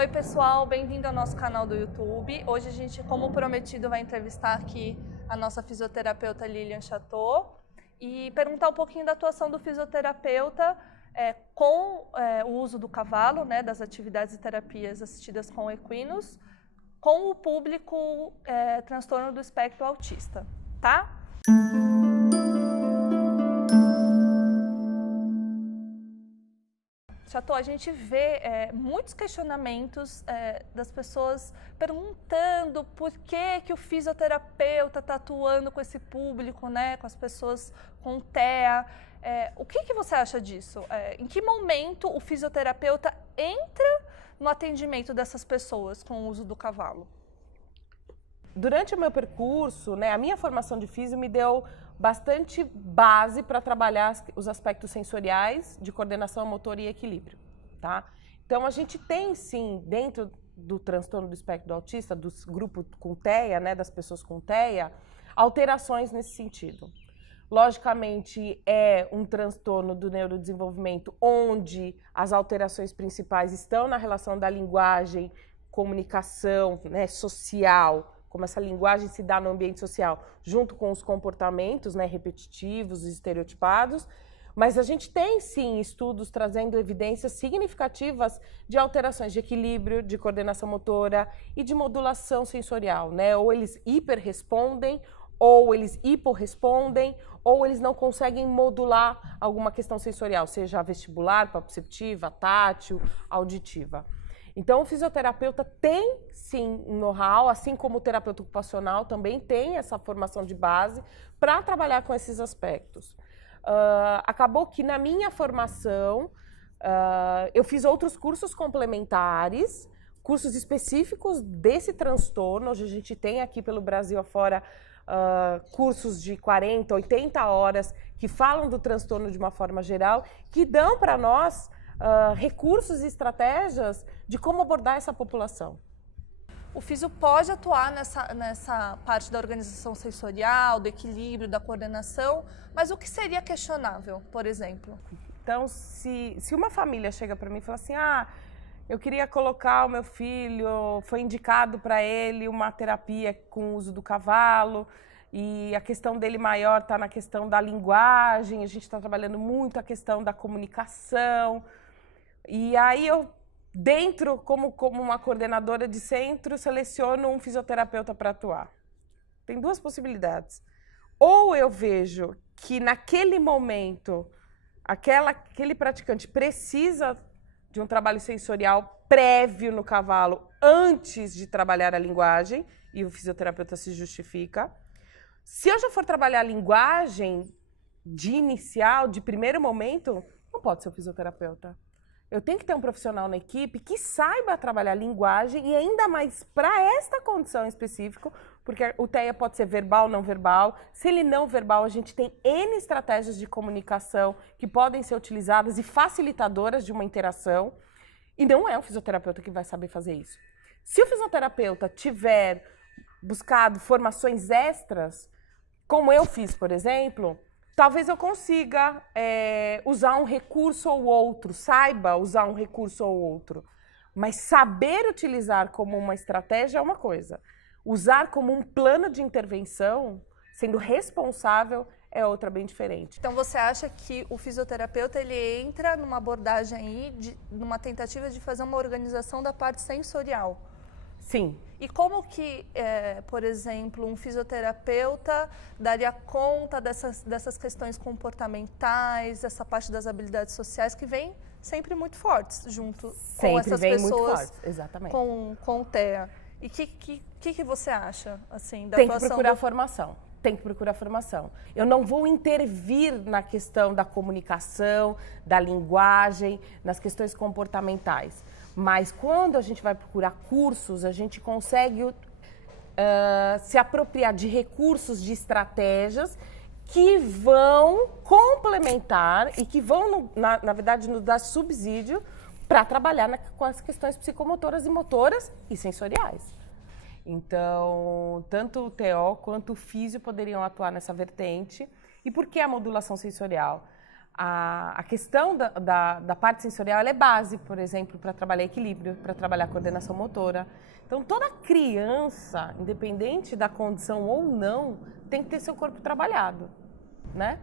Oi pessoal, bem-vindo ao nosso canal do YouTube. Hoje a gente, como prometido, vai entrevistar aqui a nossa fisioterapeuta Lilian Chateau e perguntar um pouquinho da atuação do fisioterapeuta com o uso do cavalo, né, das atividades e terapias assistidas com equinos, com o público transtorno do espectro autista, tá? Chateau, a gente vê muitos questionamentos das pessoas perguntando por que o fisioterapeuta está atuando com esse público, né, com as pessoas com TEA. O que você acha disso? Em que momento o fisioterapeuta entra no atendimento dessas pessoas com o uso do cavalo? Durante o meu percurso, né, a minha formação de físio me deu bastante base para trabalhar os aspectos sensoriais de coordenação motor e equilíbrio, tá? Então, a gente tem, sim, dentro do transtorno do espectro do autista, do grupo com TEA, né, das pessoas com TEA, alterações nesse sentido. Logicamente, é um transtorno do neurodesenvolvimento onde as alterações principais estão na relação da linguagem, comunicação, né, social, como essa linguagem se dá no ambiente social, junto com os comportamentos, né, repetitivos e estereotipados, mas a gente tem, sim, estudos trazendo evidências significativas de alterações de equilíbrio, de coordenação motora e de modulação sensorial, né? Ou eles hiperrespondem, ou eles hiporrespondem, ou eles não conseguem modular alguma questão sensorial, seja vestibular, proprioceptiva, tátil, auditiva. Então, o fisioterapeuta tem, sim, um know-how, assim como o terapeuta ocupacional também tem essa formação de base para trabalhar com esses aspectos. Acabou que na minha formação, eu fiz outros cursos complementares, cursos específicos desse transtorno. Hoje a gente tem aqui pelo Brasil afora cursos de 40, 80 horas que falam do transtorno de uma forma geral, que dão para nós recursos e estratégias de como abordar essa população. O físio pode atuar nessa parte da organização sensorial, do equilíbrio, da coordenação, mas o que seria questionável, por exemplo? Então, se uma família chega para mim e fala assim, eu queria colocar o meu filho, foi indicado para ele uma terapia com o uso do cavalo, e a questão dele maior está na questão da linguagem, a gente está trabalhando muito a questão da comunicação. E aí eu, dentro, como uma coordenadora de centro, seleciono um fisioterapeuta para atuar. Tem duas possibilidades. Ou eu vejo que naquele momento, aquele praticante precisa de um trabalho sensorial prévio no cavalo antes de trabalhar a linguagem, e o fisioterapeuta se justifica. Se eu já for trabalhar a linguagem de inicial, de primeiro momento, não pode ser o fisioterapeuta. Eu tenho que ter um profissional na equipe que saiba trabalhar linguagem e ainda mais para esta condição em específico, porque o TEA pode ser verbal, não verbal. Se ele não verbal, a gente tem N estratégias de comunicação que podem ser utilizadas e facilitadoras de uma interação. E não é o fisioterapeuta que vai saber fazer isso. Se o fisioterapeuta tiver buscado formações extras, como eu fiz, por exemplo, talvez eu consiga usar um recurso ou outro, saiba usar um recurso ou outro. Mas saber utilizar como uma estratégia é uma coisa. Usar como um plano de intervenção, sendo responsável, é outra bem diferente. Então você acha que o fisioterapeuta ele entra numa abordagem aí, numa tentativa de fazer uma organização da parte sensorial? Sim. E como que, por exemplo, um fisioterapeuta daria conta dessas questões comportamentais, essa parte das habilidades sociais que vem sempre muito fortes junto com essas pessoas com TEA? E o que você acha assim, da atuação? Tem que procurar formação. Tem que procurar formação. Eu não vou intervir na questão da comunicação, da linguagem, nas questões comportamentais. Mas quando a gente vai procurar cursos, a gente consegue se apropriar de recursos, de estratégias que vão complementar e que vão, na verdade, nos dar subsídio para trabalhar com as questões psicomotoras e motoras e sensoriais. Então, tanto o TO quanto o físio poderiam atuar nessa vertente. E por que a modulação sensorial? A questão da parte sensorial ela é base, por exemplo, para trabalhar equilíbrio, para trabalhar coordenação motora. Então, toda criança, independente da condição ou não, tem que ter seu corpo trabalhado, né?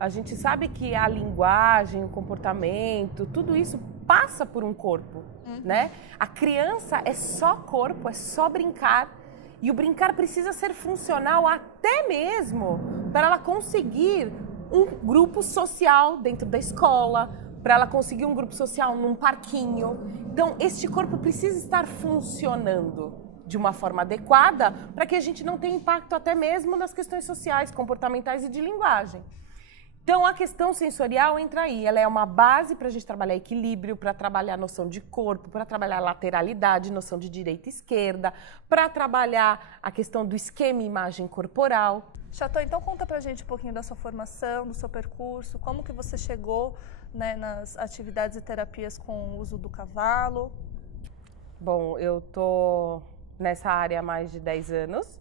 A gente sabe que a linguagem, o comportamento, tudo isso passa por um corpo, né? A criança é só corpo, é só brincar. E o brincar precisa ser funcional até mesmo para ela conseguir um grupo social dentro da escola, para ela conseguir um grupo social num parquinho. Então, este corpo precisa estar funcionando de uma forma adequada para que a gente não tenha impacto até mesmo nas questões sociais, comportamentais e de linguagem. Então, a questão sensorial entra aí. Ela é uma base para a gente trabalhar equilíbrio, para trabalhar noção de corpo, para trabalhar lateralidade, noção de direita e esquerda, para trabalhar a questão do esquema e imagem corporal. Chateau, então conta pra gente um pouquinho da sua formação, do seu percurso, como que você chegou, né, nas atividades e terapias com o uso do cavalo. Bom, eu tô nessa área há mais de 10 anos.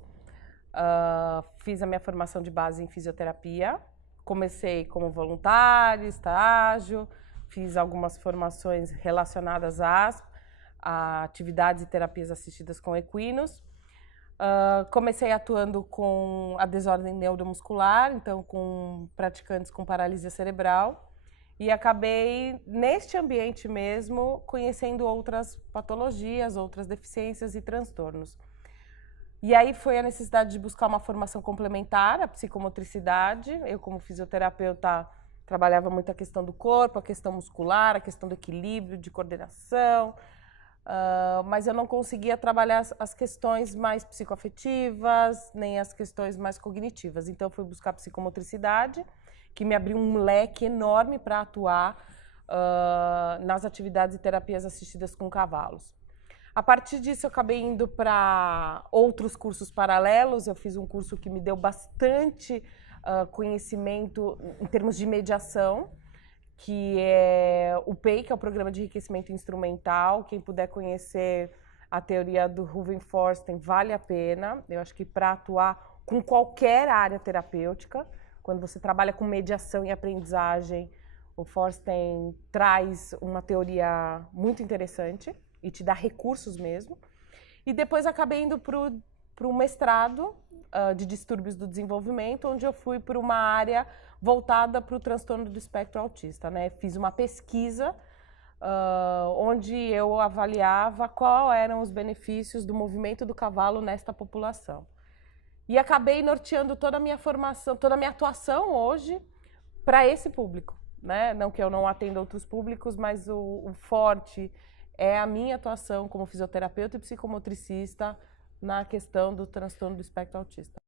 Fiz a minha formação de base em fisioterapia. Comecei como voluntária, estágio, fiz algumas formações relacionadas a atividades e terapias assistidas com equinos. Comecei atuando com a desordem neuromuscular, então com praticantes com paralisia cerebral, e acabei, neste ambiente mesmo, conhecendo outras patologias, outras deficiências e transtornos. E aí foi a necessidade de buscar uma formação complementar, a psicomotricidade. Eu, como fisioterapeuta, trabalhava muito a questão do corpo, a questão muscular, a questão do equilíbrio, de coordenação, mas eu não conseguia trabalhar as questões mais psicoafetivas, nem as questões mais cognitivas. Então, eu fui buscar a psicomotricidade, que me abriu um leque enorme para atuar nas atividades e terapias assistidas com cavalos. A partir disso, eu acabei indo para outros cursos paralelos. Eu fiz um curso que me deu bastante conhecimento em termos de mediação, que é o PEI, que é o Programa de Enriquecimento Instrumental. Quem puder conhecer a teoria do Ruven Forsten, vale a pena. Eu acho que para atuar com qualquer área terapêutica, quando você trabalha com mediação e aprendizagem, o Forsten traz uma teoria muito interessante e te dá recursos mesmo. E depois acabei indo para o mestrado de distúrbios do desenvolvimento, onde eu fui para uma área voltada para o transtorno do espectro autista, né? Fiz uma pesquisa onde eu avaliava quais eram os benefícios do movimento do cavalo nesta população. E acabei norteando toda a minha formação, toda a minha atuação hoje para esse público, né? Não que eu não atenda outros públicos, mas o forte é a minha atuação como fisioterapeuta e psicomotricista na questão do transtorno do espectro autista.